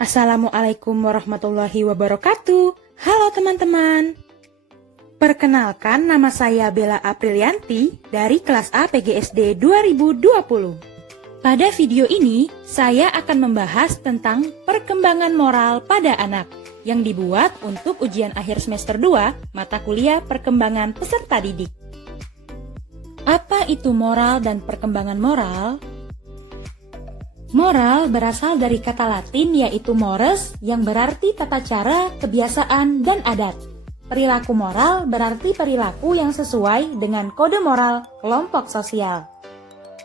Assalamualaikum warahmatullahi wabarakatuh. Halo teman-teman. Perkenalkan, nama saya Bella Aprilianti dari kelas A PGSD 2020. Pada video ini, saya akan membahas tentang perkembangan moral pada anak yang dibuat untuk ujian akhir semester 2 mata kuliah perkembangan peserta didik. Apa itu moral dan perkembangan moral? Moral berasal dari kata Latin yaitu mores yang berarti tata cara, kebiasaan, dan adat. Perilaku moral berarti perilaku yang sesuai dengan kode moral kelompok sosial.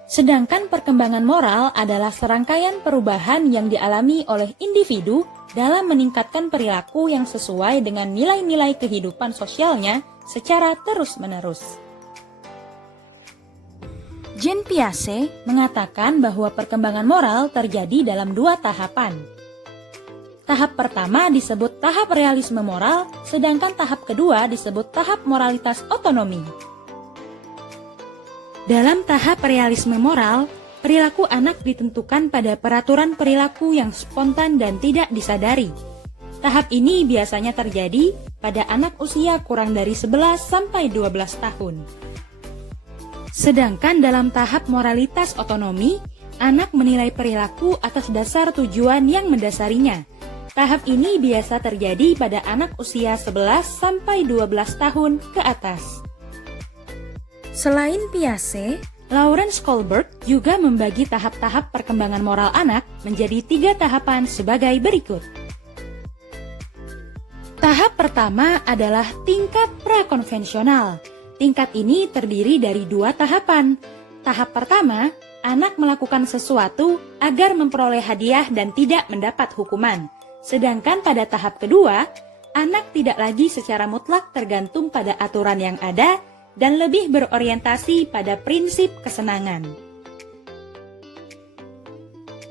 Sedangkan perkembangan moral adalah serangkaian perubahan yang dialami oleh individu dalam meningkatkan perilaku yang sesuai dengan nilai-nilai kehidupan sosialnya secara terus-menerus. Jean Piaget mengatakan bahwa perkembangan moral terjadi dalam dua tahapan. Tahap pertama disebut tahap realisme moral, sedangkan tahap kedua disebut tahap moralitas otonomi. Dalam tahap realisme moral, perilaku anak ditentukan pada peraturan perilaku yang spontan dan tidak disadari. Tahap ini biasanya terjadi pada anak usia kurang dari 11 sampai 12 tahun. Sedangkan dalam tahap moralitas otonomi, anak menilai perilaku atas dasar tujuan yang mendasarinya. Tahap ini biasa terjadi pada anak usia 11 sampai 12 tahun ke atas. Selain Piaget, Lawrence Kohlberg juga membagi tahap-tahap perkembangan moral anak menjadi 3 tahapan sebagai berikut. Tahap pertama adalah tingkat prakonvensional. Tingkat ini terdiri dari 2 tahapan. Tahap pertama, anak melakukan sesuatu agar memperoleh hadiah dan tidak mendapat hukuman. Sedangkan pada tahap kedua, anak tidak lagi secara mutlak tergantung pada aturan yang ada dan lebih berorientasi pada prinsip kesenangan.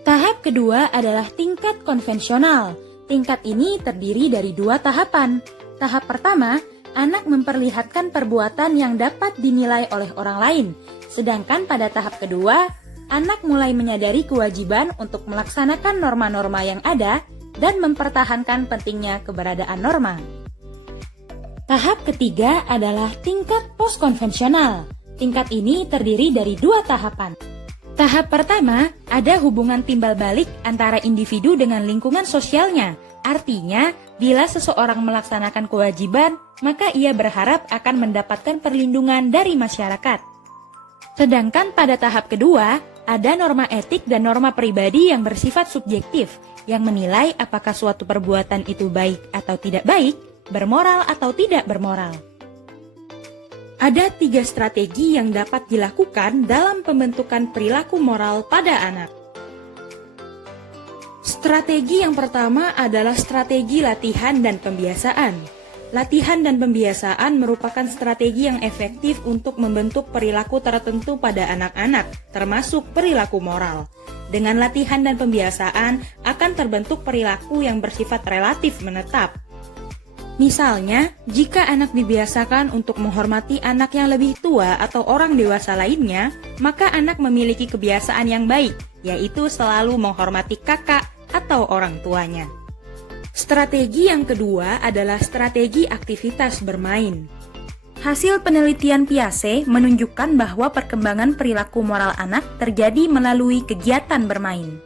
Tahap kedua adalah tingkat konvensional. Tingkat ini terdiri dari 2 tahapan. Tahap pertama, anak memperlihatkan perbuatan yang dapat dinilai oleh orang lain. Sedangkan pada tahap kedua, anak mulai menyadari kewajiban untuk melaksanakan norma-norma yang ada dan mempertahankan pentingnya keberadaan norma. Tahap ketiga adalah tingkat postkonvensional. Tingkat ini terdiri dari 2 tahapan. Tahap pertama, ada hubungan timbal balik antara individu dengan lingkungan sosialnya. Artinya, bila seseorang melaksanakan kewajiban, maka ia berharap akan mendapatkan perlindungan dari masyarakat. Sedangkan pada tahap kedua, ada norma etik dan norma pribadi yang bersifat subjektif, yang menilai apakah suatu perbuatan itu baik atau tidak baik, bermoral atau tidak bermoral. Ada 3 strategi yang dapat dilakukan dalam pembentukan perilaku moral pada anak. Strategi yang pertama adalah strategi latihan dan pembiasaan. Latihan dan pembiasaan merupakan strategi yang efektif untuk membentuk perilaku tertentu pada anak-anak, termasuk perilaku moral. Dengan latihan dan pembiasaan akan terbentuk perilaku yang bersifat relatif menetap. Misalnya, jika anak dibiasakan untuk menghormati anak yang lebih tua atau orang dewasa lainnya, maka anak memiliki kebiasaan yang baik, yaitu selalu menghormati kakak atau orang tuanya. Strategi yang kedua adalah strategi aktivitas bermain. Hasil penelitian Piaget menunjukkan bahwa perkembangan perilaku moral anak terjadi melalui kegiatan bermain.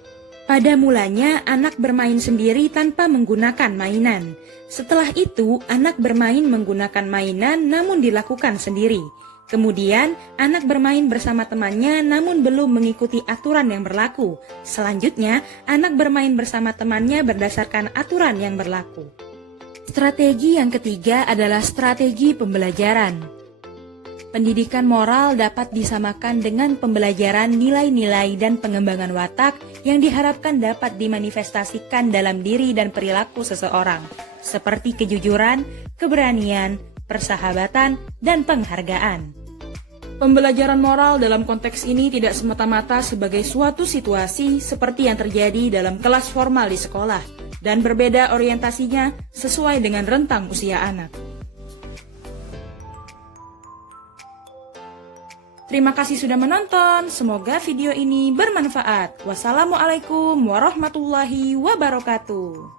Pada mulanya, anak bermain sendiri tanpa menggunakan mainan. Setelah itu, anak bermain menggunakan mainan namun dilakukan sendiri. Kemudian, anak bermain bersama temannya namun belum mengikuti aturan yang berlaku. Selanjutnya, anak bermain bersama temannya berdasarkan aturan yang berlaku. Strategi yang ketiga adalah strategi pembelajaran. Pendidikan moral dapat disamakan dengan pembelajaran nilai-nilai dan pengembangan watak yang diharapkan dapat dimanifestasikan dalam diri dan perilaku seseorang, seperti kejujuran, keberanian, persahabatan, dan penghargaan. Pembelajaran moral dalam konteks ini tidak semata-mata sebagai suatu situasi seperti yang terjadi dalam kelas formal di sekolah, dan berbeda orientasinya sesuai dengan rentang usia anak. Terima kasih sudah menonton, semoga video ini bermanfaat. Wassalamualaikum warahmatullahi wabarakatuh.